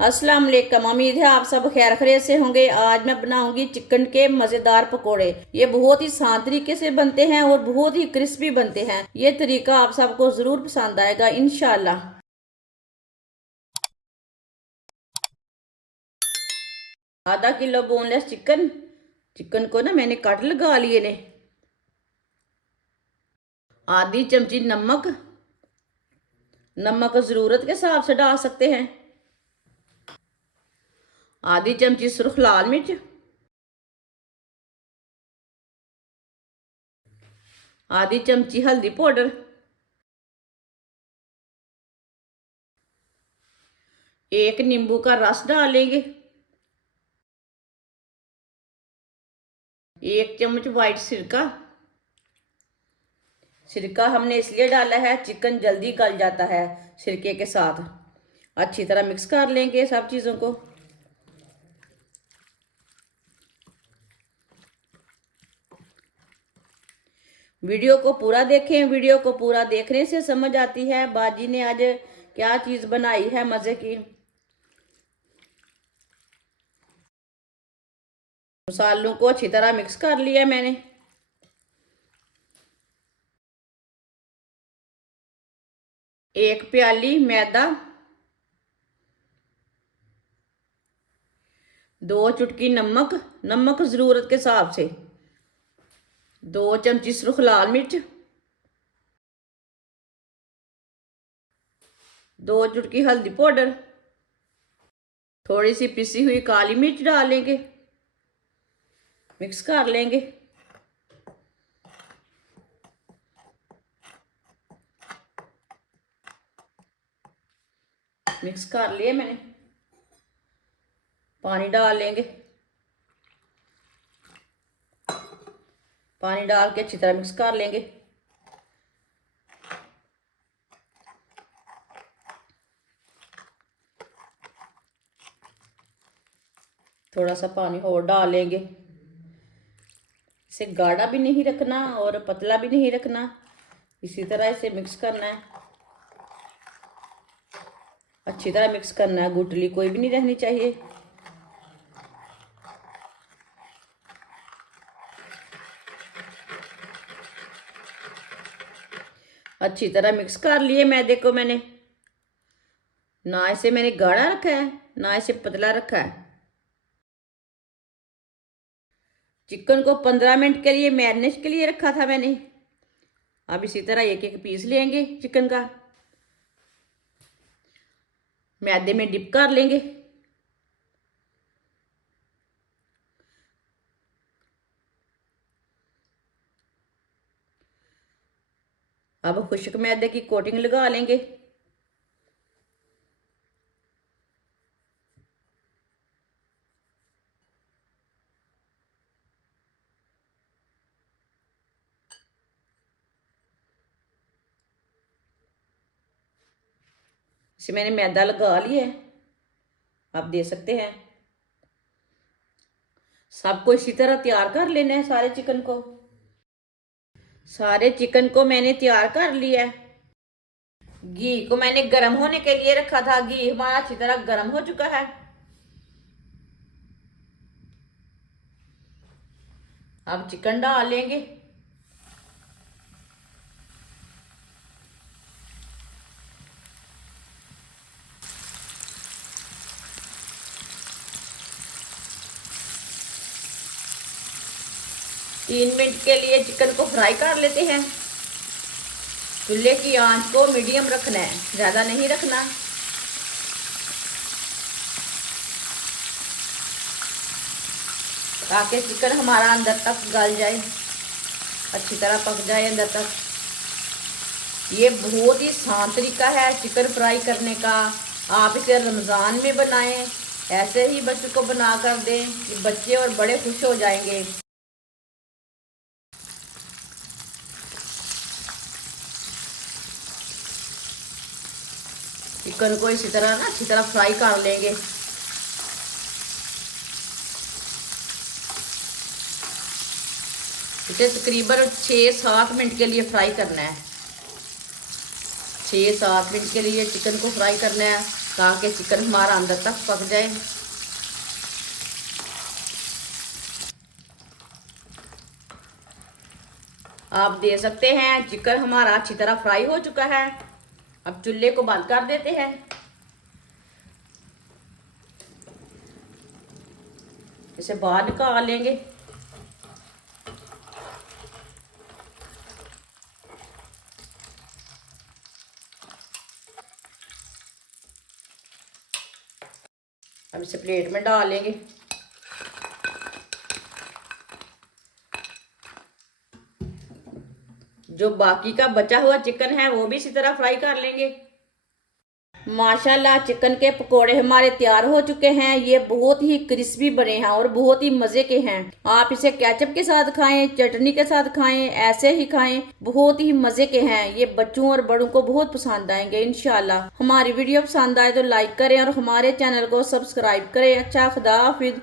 अस्सलाम वालेकुम। उम्मीद है आप सब खैर खैरियत से होंगे। आज मैं बनाऊंगी चिकन के मज़ेदार पकोड़े। ये बहुत ही आसान तरीके से बनते हैं और बहुत ही क्रिस्पी बनते हैं। ये तरीका आप सबको ज़रूर पसंद आएगा इंशाल्लाह। आधा किलो बोनलेस चिकन। चिकन को ना मैंने कट लगा लिए ने। आधी चमची नमक। नमक ज़रूरत के हिसाब से डाल सकते हैं। आधी चमची सुर्ख लाल मिर्च। आधी चमची हल्दी पाउडर। एक नींबू का रस डालेंगे। एक चम्मच वाइट सिरका। सिरका हमने इसलिए डाला है, चिकन जल्दी गल जाता है सिरके के साथ। अच्छी तरह मिक्स कर लेंगे सब चीज़ों को। वीडियो को पूरा देखें। वीडियो को पूरा देखने से समझ आती है बाजी ने आज क्या चीज़ बनाई है मज़े की। मसालों को अच्छी तरह मिक्स कर लिया मैंने। एक प्याली मैदा। 2 चुटकी नमक। नमक ज़रूरत के हिसाब से। 2 चमची सुर्ख लाल मिर्च। 2 चुटकी हल्दी पाउडर। थोड़ी सी पिसी हुई काली मिर्च डालेंगे। मिक्स कर लेंगे। मिक्स कर लिए मैंने। पानी डाल लेंगे। पानी डाल के अच्छी तरह मिक्स कर लेंगे। थोड़ा सा पानी और डाल लेंगे। इसे गाढ़ा भी नहीं रखना और पतला भी नहीं रखना, इसी तरह इसे मिक्स करना है। अच्छी तरह मिक्स करना है, गुठली कोई भी नहीं रहनी चाहिए। अच्छी तरह मिक्स कर लिए मैदे को मैंने। ना इसे मैंने गाढ़ा रखा है ना इसे पतला रखा है। चिकन को 15 मिनट के लिए मैरिनेट के लिए रखा था मैंने। अब इसी तरह एक एक पीस लेंगे चिकन का, मैदे में डिप कर लेंगे। अब खुश्क मैदे की कोटिंग लगा लेंगे। इसे मैंने मैदा लगा लिया है, आप दे सकते हैं। सबको इसी तरह तैयार कर लेना है सारे चिकन को। सारे चिकन को मैंने तैयार कर लिया है। घी को मैंने गर्म होने के लिए रखा था। घी हमारा अच्छी तरह गर्म हो चुका है। अब चिकन डाल लेंगे। तीन मिनट के लिए चिकन को फ्राई कर लेते हैं। चूल्हे की आंच को मीडियम रखना है, ज़्यादा नहीं रखना। ताकि चिकन हमारा अंदर तक गल जाए, अच्छी तरह पक जाए अंदर तक। ये बहुत ही आसान तरीका है चिकन फ्राई करने का। आप इसे रमज़ान में बनाएं, ऐसे ही बच्चों को बना कर दें कि बच्चे और बड़े खुश हो जाएंगे। चिकन को इसी तरह ना अच्छी तरह फ्राई कर लेंगे। इसे तकरीबन 6-7 मिनट के लिए फ्राई करना है। 6-7 मिनट के लिए चिकन को फ्राई करना है। ताकि चिकन हमारा अंदर तक पक जाए। आप देख सकते हैं चिकन हमारा अच्छी तरह फ्राई हो चुका है। अब चूल्हे को बंद कर देते हैं। इसे बाहर निकाल लेंगे। अब इसे प्लेट में डाल लेंगे। जो बाकी का बचा हुआ चिकन है वो भी इसी तरह फ्राई कर लेंगे। माशाल्लाह चिकन के पकोड़े हमारे तैयार हो चुके हैं। ये बहुत ही क्रिस्पी बने हैं और बहुत ही मजे के हैं। आप इसे केचप के साथ खाएं, चटनी के साथ खाएं, ऐसे ही खाएं, बहुत ही मजे के हैं। ये बच्चों और बड़ों को बहुत पसंद आएंगे इंशाल्लाह। हमारी वीडियो पसंद आए तो लाइक करें और हमारे चैनल को सब्सक्राइब करें। अच्छा, खुदा हाफिज।